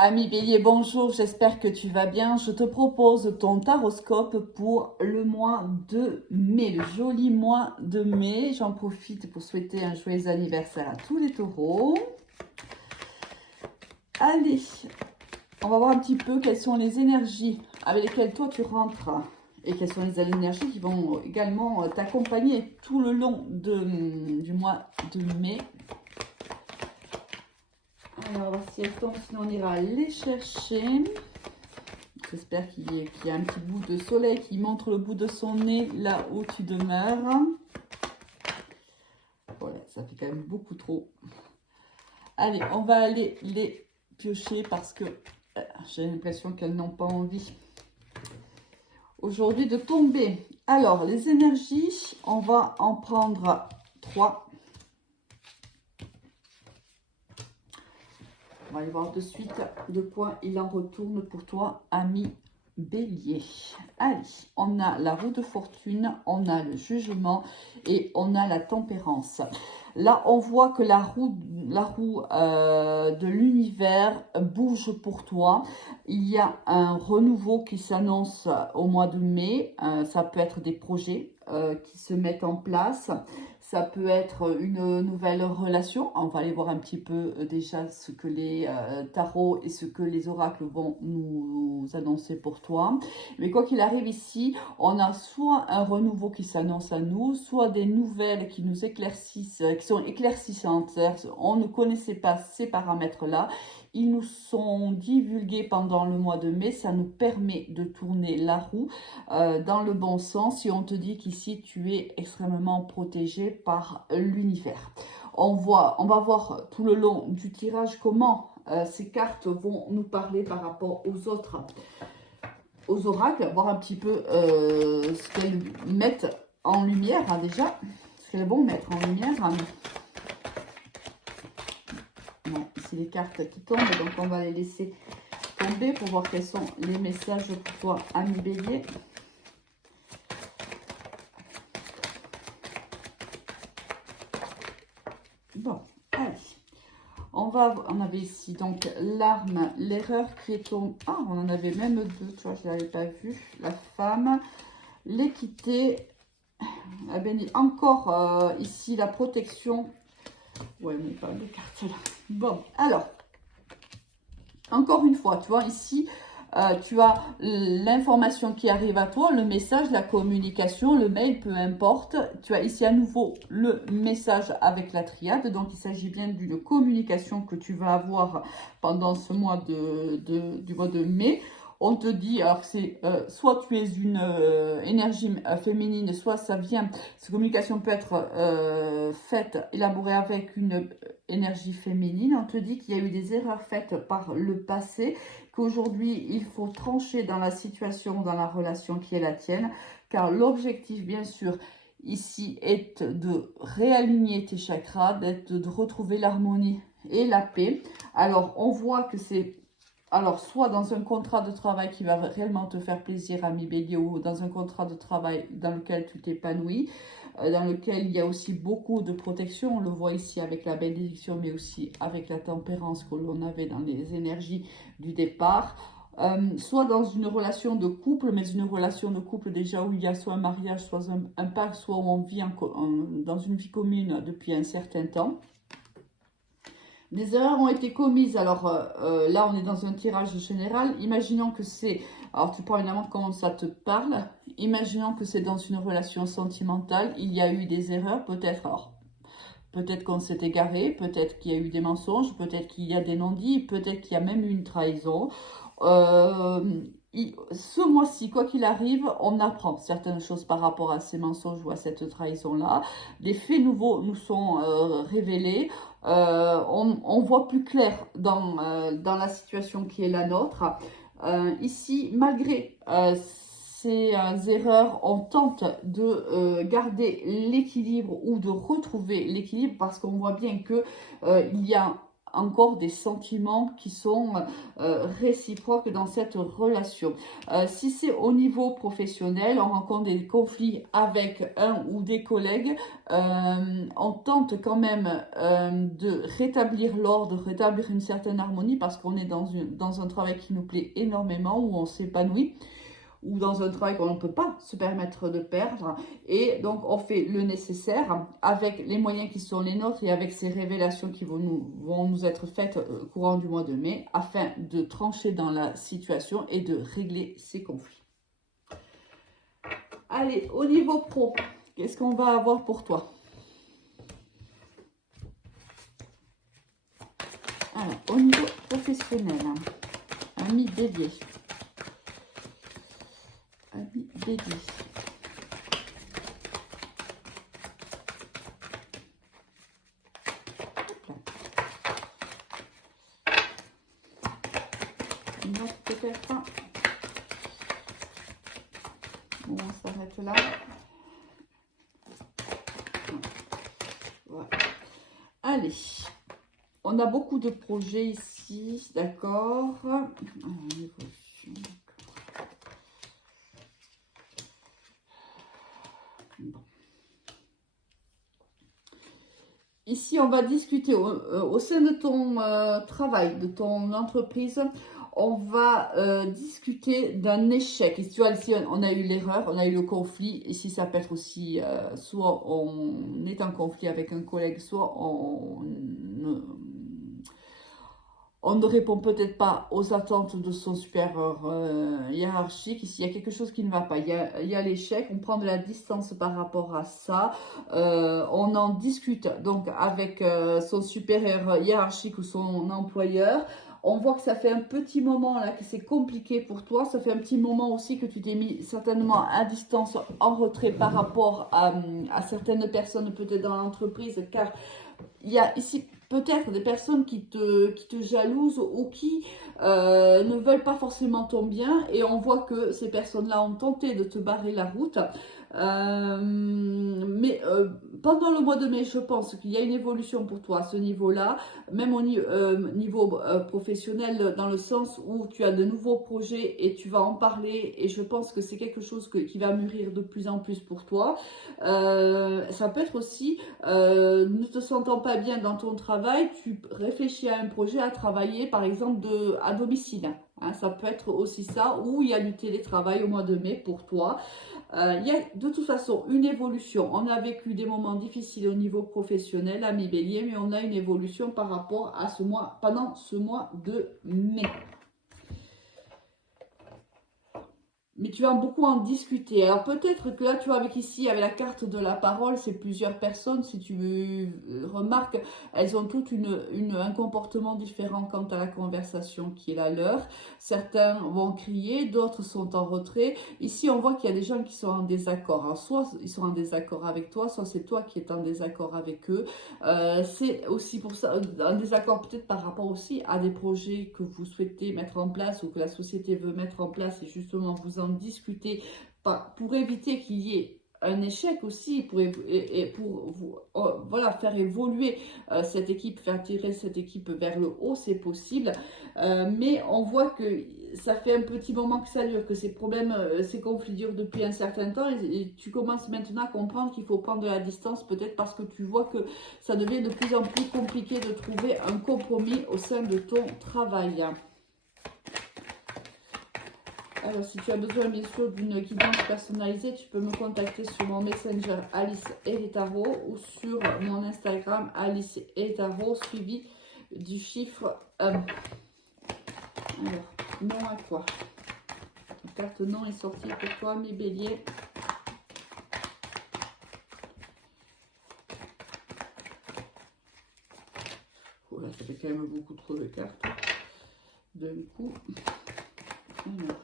Ami Bélier, bonjour, j'espère que tu vas bien. Je te propose ton taroscope pour le mois de mai, le joli mois de mai. J'en profite pour souhaiter un joyeux anniversaire à tous les taureaux. Allez, on va voir un petit peu quelles sont les énergies avec lesquelles toi tu rentres et quelles sont les énergies qui vont également t'accompagner tout le long du mois de mai. Alors, voici elles tombent, sinon on ira les chercher. J'espère qu'il y a un petit bout de soleil qui montre le bout de son nez là où tu demeures. Voilà, ça fait quand même beaucoup trop. Allez, on va aller les piocher parce que j'ai l'impression qu'elles n'ont pas envie aujourd'hui de tomber. Alors, les énergies, on va en prendre 3. On va aller voir de suite de quoi il en retourne pour toi, ami Bélier. Allez, on a la roue de fortune, on a le jugement et on a la tempérance. Là, on voit que la roue de l'univers bouge pour toi. Il y a un renouveau qui s'annonce au mois de mai. Ça peut être des projets qui se mettent en place. Ça peut être une nouvelle relation. On va aller voir un petit peu déjà ce que les tarots et ce que les oracles vont nous annoncer pour toi. Mais quoi qu'il arrive ici, on a soit un renouveau qui s'annonce à nous, soit des nouvelles qui nous éclaircissent, qui sont éclaircissantes. On ne connaissait pas ces paramètres-là. Ils nous sont divulgués pendant le mois de mai. Ça nous permet de tourner la roue dans le bon sens. Si on te dit qu'ici, tu es extrêmement protégé par l'univers. On va voir tout le long du tirage comment ces cartes vont nous parler par rapport aux oracles, voir un petit peu ce qu'elles mettent en lumière déjà, ce qu'elles vont mettre en lumière. Bon, c'est les cartes qui tombent, donc on va les laisser tomber pour voir quels sont les messages pour toi, ami Bélier. Bon, allez. On avait ici donc l'arme, l'erreur qui est tombée. Ah, on en avait même deux, tu vois, je ne l'avais pas vu. La femme, l'équité. Ah ben, encore ici la protection. Ouais, mais pas de cartes là. Bon, alors, encore une fois, tu vois, ici, tu as l'information qui arrive à toi, le message, la communication, le mail, peu importe. Tu as ici à nouveau le message avec la triade. Donc, il s'agit bien d'une communication que tu vas avoir pendant ce mois du mois de mai. On te dit, alors c'est soit tu es une énergie féminine, soit ça vient, cette communication peut être faite, élaborée avec une énergie féminine. On te dit qu'il y a eu des erreurs faites par le passé, qu'aujourd'hui il faut trancher dans la situation, dans la relation qui est la tienne, car l'objectif bien sûr ici est de réaligner tes chakras, de retrouver l'harmonie et la paix. Alors on voit que c'est soit dans un contrat de travail qui va réellement te faire plaisir, ami Bélier, ou dans un contrat de travail dans lequel tu t'épanouis, dans lequel il y a aussi beaucoup de protection. On le voit ici avec la bénédiction, mais aussi avec la tempérance que l'on avait dans les énergies du départ. Soit dans une relation de couple, mais une relation de couple déjà où il y a soit un mariage, soit un pacte, soit où on vit dans une vie commune depuis un certain temps. Des erreurs ont été commises. Alors là, on est dans un tirage général. Imaginons que c'est... Alors tu prends évidemment comment ça te parle. Imaginons que c'est dans une relation sentimentale. Il y a eu des erreurs, peut-être. Alors, peut-être qu'on s'est égaré, peut-être qu'il y a eu des mensonges, peut-être qu'il y a des non-dits, peut-être qu'il y a même eu une trahison. Ce mois-ci, quoi qu'il arrive, on apprend certaines choses par rapport à ces mensonges ou à cette trahison-là. Des faits nouveaux nous sont révélés. On voit plus clair dans la situation qui est la nôtre. Ici, malgré ces erreurs, on tente de garder l'équilibre ou de retrouver l'équilibre parce qu'on voit bien que il y a encore des sentiments qui sont réciproques dans cette relation. Si c'est au niveau professionnel, on rencontre des conflits avec un ou des collègues, on tente quand même de rétablir l'ordre, rétablir une certaine harmonie parce qu'on est dans un travail qui nous plaît énormément, où on s'épanouit, ou dans un travail qu'on ne peut pas se permettre de perdre. Et donc, on fait le nécessaire avec les moyens qui sont les nôtres et avec ces révélations qui vont nous être faites courant du mois de mai afin de trancher dans la situation et de régler ces conflits. Allez, au niveau pro, qu'est-ce qu'on va avoir pour toi? Alors, au niveau professionnel, ami Bélier. Ami Bélier. On va peut-être... On s'arrête là. Voilà. Allez. On a beaucoup de projets ici, d'accord. Ici, on va discuter au sein de ton travail, de ton entreprise. On va discuter d'un échec. Ici, tu vois, ici, on a eu l'erreur, on a eu le conflit. Ici, ça peut être aussi, soit on est en conflit avec un collègue, soit on ne répond peut-être pas aux attentes de son supérieur hiérarchique. Ici, il y a quelque chose qui ne va pas. Il y a l'échec, on prend de la distance par rapport à ça. On en discute donc avec son supérieur hiérarchique ou son employeur. On voit que ça fait un petit moment là que c'est compliqué pour toi. Ça fait un petit moment aussi que tu t'es mis certainement à distance, en retrait par rapport à certaines personnes peut-être dans l'entreprise, car il y a ici peut-être des personnes qui te jalousent ou qui ne veulent pas forcément ton bien, et on voit que ces personnes-là ont tenté de te barrer la route. Mais pendant le mois de mai, je pense qu'il y a une évolution pour toi à ce niveau-là, même au niveau professionnel, dans le sens où tu as de nouveaux projets et tu vas en parler, et je pense que c'est quelque chose qui va mûrir de plus en plus pour toi. Ça peut être aussi, ne te sentant pas bien dans ton travail, tu réfléchis à un projet à travailler, par exemple, à domicile. Hein, ça peut être aussi ça, ou il y a du télétravail au mois de mai pour toi. Il y a de toute façon une évolution. On a vécu des moments difficiles au niveau professionnel, ami Bélier, mais on a une évolution par rapport à ce mois, pendant ce mois de mai. Mais tu vas beaucoup en discuter. Alors peut-être que là, tu vois, avec ici, avec la carte de la parole, c'est plusieurs personnes. Si tu remarques, elles ont toutes un comportement différent quant à la conversation qui est la leur. Certains vont crier, d'autres sont en retrait. Ici, on voit qu'il y a des gens qui sont en désaccord. Alors, soit ils sont en désaccord avec toi, soit c'est toi qui es en désaccord avec eux. C'est aussi pour ça, un désaccord peut-être par rapport aussi à des projets que vous souhaitez mettre en place ou que la société veut mettre en place, et justement vous en discuter pour éviter qu'il y ait un échec aussi, pour vous, voilà, faire évoluer cette équipe, faire tirer cette équipe vers le haut, c'est possible. Mais on voit que ça fait un petit moment que ça dure, que ces problèmes, ces conflits durent depuis un certain temps, et tu commences maintenant à comprendre qu'il faut prendre de la distance, peut-être parce que tu vois que ça devient de plus en plus compliqué de trouver un compromis au sein de ton travail. Alors, si tu as besoin, bien sûr, d'une guidance personnalisée, tu peux me contacter sur mon Messenger Alice et les tarots, ou sur mon Instagram Alice et les tarots, suivi du chiffre 1. Alors, non à quoi? La carte non est sortie pour toi, mes béliers. Voilà, ça fait quand même beaucoup trop de cartes d'un coup. Alors,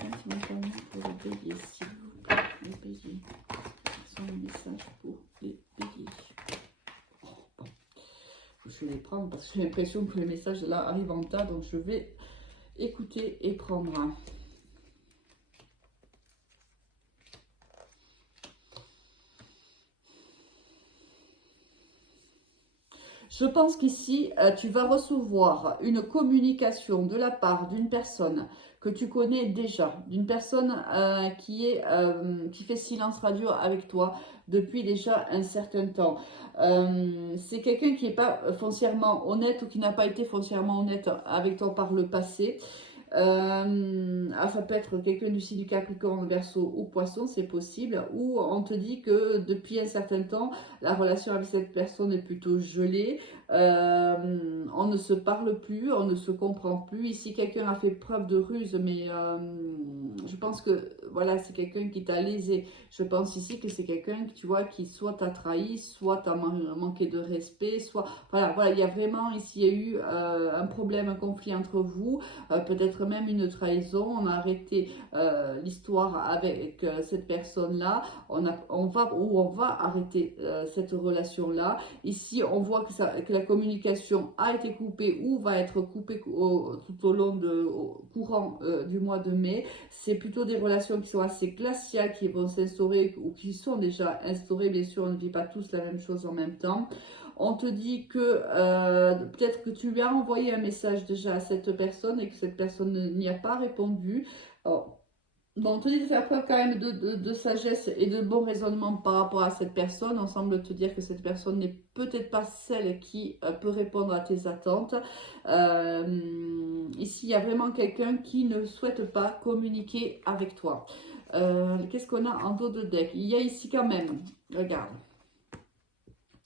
sentimentalement pour les béliers, s'il vous plaît, les béliers. Quels sont les messages pour les béliers? Oh, bon. Je vais les prendre parce que j'ai l'impression que les messages là arrivent en tas, donc je vais écouter et prendre. Je pense qu'ici, tu vas recevoir une communication de la part d'une personne que tu connais déjà, d'une personne qui fait silence radio avec toi depuis déjà un certain temps. C'est quelqu'un qui n'est pas foncièrement honnête ou qui n'a pas été foncièrement honnête avec toi par le passé. Ça peut être quelqu'un du signe du Capricorne, Verseau ou Poisson, c'est possible. Ou on te dit que depuis un certain temps, la relation avec cette personne est plutôt gelée. On ne se parle plus, on ne se comprend plus. Ici, quelqu'un a fait preuve de ruse, mais je pense que voilà, c'est quelqu'un qui t'a lésé. Je pense ici que c'est quelqu'un que tu vois qui soit t'a trahi, soit t'a manqué de respect, soit voilà, il y a vraiment ici il y a eu un problème, un conflit entre vous. Peut-être même une trahison. On a arrêté l'histoire avec cette personne-là. On va arrêter cette relation-là. Ici, on voit que la communication a été coupée ou va être coupée tout au long au courant du mois de mai. C'est plutôt des relations qui sont assez glaciales, qui vont s'instaurer ou qui sont déjà instaurées. Bien sûr, on ne vit pas tous la même chose en même temps. On te dit que peut-être que tu lui as envoyé un message déjà à cette personne et que cette personne n'y a pas répondu. Alors, bon, on te dit de faire preuve quand même de sagesse et de bon raisonnement par rapport à cette personne. On semble te dire que cette personne n'est peut-être pas celle qui peut répondre à tes attentes. Ici, il y a vraiment quelqu'un qui ne souhaite pas communiquer avec toi. Qu'est-ce qu'on a en dos de deck? Il y a ici quand même, regarde.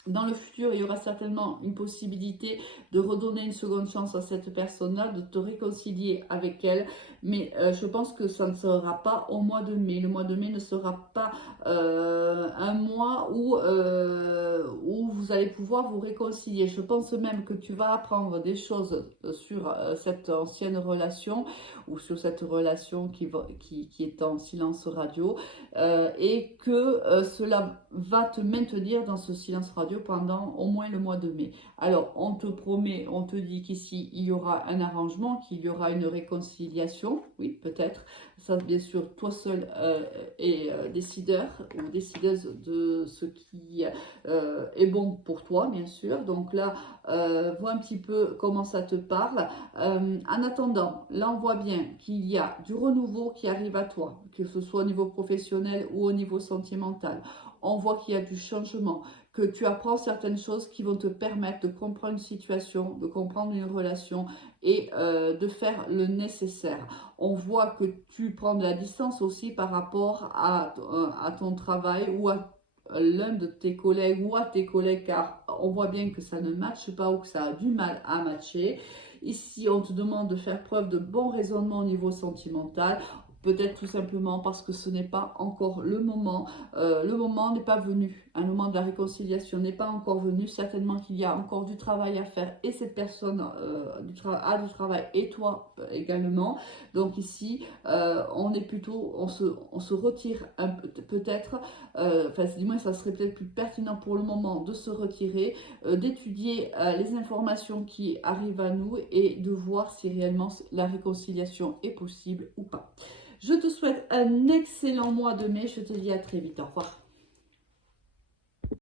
Dans le futur, il y aura certainement une possibilité de redonner une seconde chance à cette personne-là, de te réconcilier avec elle. Mais je pense que ça ne sera pas au mois de mai. Le mois de mai ne sera pas un mois où vous allez pouvoir vous réconcilier. Je pense même que tu vas apprendre des choses sur cette ancienne relation ou sur cette relation qui est en silence radio et que cela va te maintenir dans ce silence radio pendant au moins le mois de mai. Alors, on te promet, on te dit qu'ici, il y aura un arrangement, qu'il y aura une réconciliation, oui, peut-être. Ça, bien sûr, toi seul est décideur ou décideuse de ce qui est bon pour toi, bien sûr. Donc là, vois un petit peu comment ça te parle. En attendant, là, on voit bien qu'il y a du renouveau qui arrive à toi, que ce soit au niveau professionnel ou au niveau sentimental. On voit qu'il y a du changement, que tu apprends certaines choses qui vont te permettre de comprendre une situation, de comprendre une relation et de faire le nécessaire. On voit que tu prends de la distance aussi par rapport à ton travail ou à l'un de tes collègues ou à tes collègues, car on voit bien que ça ne matche pas ou que ça a du mal à matcher. Ici, on te demande de faire preuve de bon raisonnement au niveau sentimental. Peut-être tout simplement parce que ce n'est pas encore le moment. Le moment n'est pas venu. Un moment de la réconciliation n'est pas encore venu. Certainement qu'il y a encore du travail à faire et cette personne a du travail et toi également. Donc ici, on est plutôt, on se retire peut-être, enfin du moins ça serait peut-être plus pertinent pour le moment de se retirer, d'étudier les informations qui arrivent à nous et de voir si réellement la réconciliation est possible ou pas. Je te souhaite un excellent mois de mai. Je te dis à très vite. Au revoir.